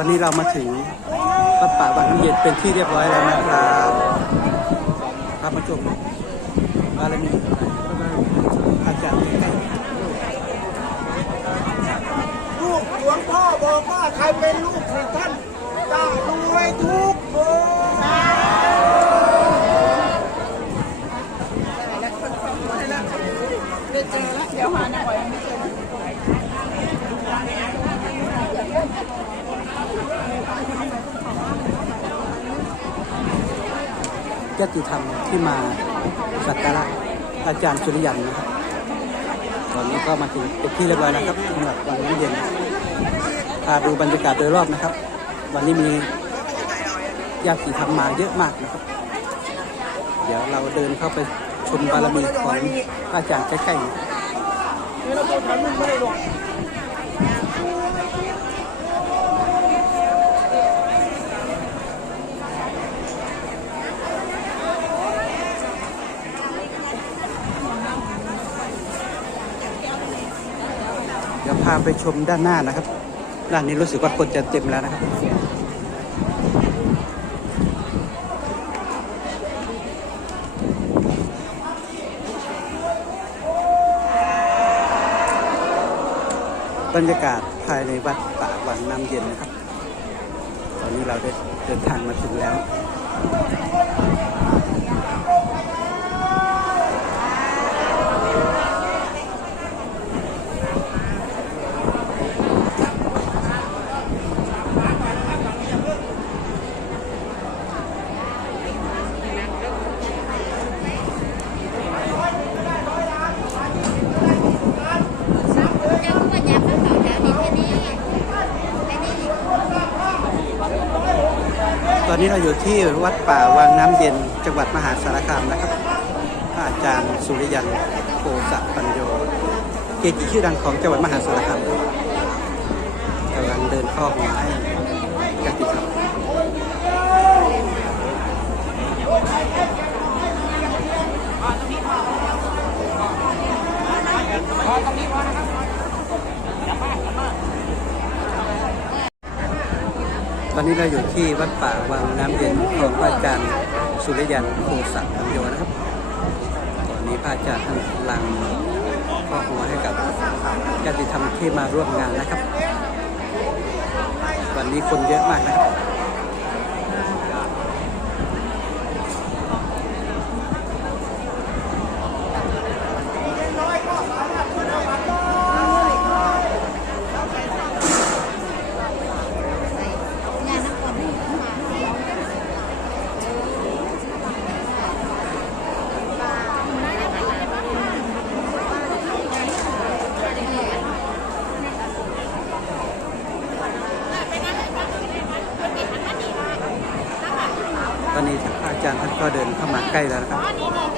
ตอนนี้เรามาถึงวัดป่าบางน้ำเย็นเป็นที่เรียบร้อยแล้วนะครับครับมาชมบารมีอาจารย์ใกล้ลูกหลวงพ่อบอกว่าใครเป็นลูกศิษย์ท่านจะรวยทุก คนๆญาติธรรมที่มาสักการะอาจารย์สุริยันนะครับ ตอนนี้ก็มาถึงเป็นที่เรียบร้อยแล้วครับจังหวับางน้ำเย็นพาดูบรรยากาศโดยรอบนะครับ วันนี้มีญาติธรรมมาเยอะมากนะครับ เดี๋ยวเราเดินเข้าไปชมบารมีของอาจารย์ใกล้ๆนะครับเดี๋ยวพาไปชมด้านหน้านะครับ ด้านนี้รู้สึกว่าคนจะเต็มแล้วนะครับ บรรยากาศภายในวัดป่าวังน้ำเย็นนะครับ ตอนนี้เราได้เดินทางมาถึงแล้ว อนนี้เราอยู่ที่วัดป่าวังน้ำเย็นจังหวัดมหาสารคามนะครับพระอาจารย์สุริยันโกสะปัญโยเกจิชื่อดังของจังหวัดมหาสารคามกำลังเดินข้าหอให้กติธรรมตอนะครับ นี้เราอยู่ที่วัดป่าวังน้ำเย็นของพระอาจารย์สุริยันโกสะปัญโยนะครับตอนนี้พระอาจารย์ท่านกำลังข้อหัวให้กับญาติธรรมที่มาร่วมงานนะครับ วันนี้คนเยอะมากนะครับ อาจารย์ท่านก็เดินเข้ามาใกล้แล้วนะครับ